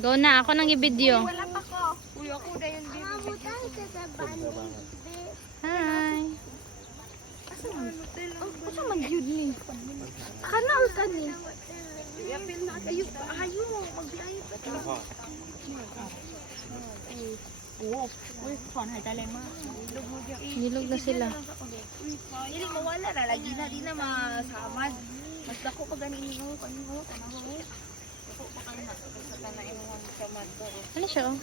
Go na, ako nang i-video. Wala pa ko. Uy, ako na yung bibig. Hi. Asa man yun ni? Kanal ka ni. Yapil na kayo. Ayo, magbiyahe pa ta. Uy, kon hay talay ma. Nilog na sila. Dili mawala na lagi na di na masamad. Mas dako pa ganin mo kanino tanaw. Dako pa kayo na sa tanay mo samad ko. Ano siya oh?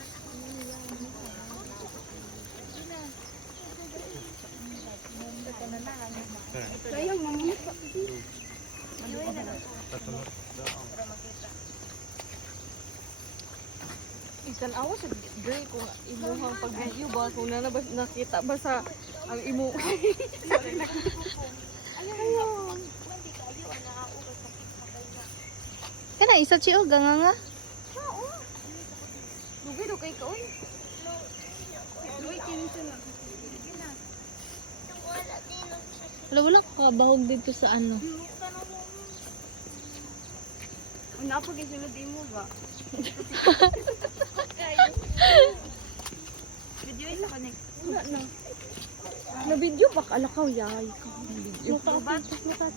Sayang mamit pa. Ikan awas sa Dre kung imuhang pag-video ba kung nakita ba sa ang imo. Kana isa chi oh, ganga nga. Lugay do kay kaon. Wala ko kabahog dito sa ano. Una pa gisulod imo ba? Video ila ka wala na. Na video ba alakaw yay ka.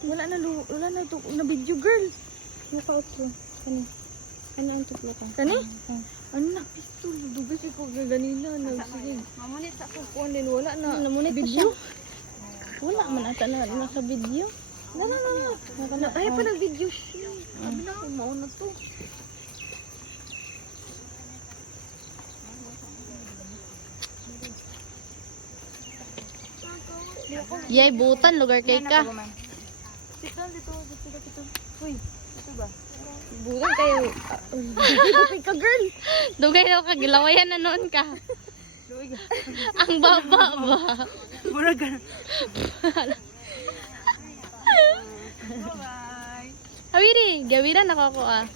Wala na to na video girl. Nakaot ko. Kani. Kani ang tuklo ka. Kani? Ano na pistol dugay ko ganina na sige. Mamunit sa ako. Kuan din wala na Namunit pa video. Wala man ata na nasa video. Ay pa ng video siya. Sabi na kung mauna to. Yay, butan lugar kay ka. Dito. Uy, ito ba? Bukan kayo. Dito kay ka girl. Dugay daw ka gilawayan na noon ka. Ang baba ba? Mura ka. Awiri, gawiran ako ah.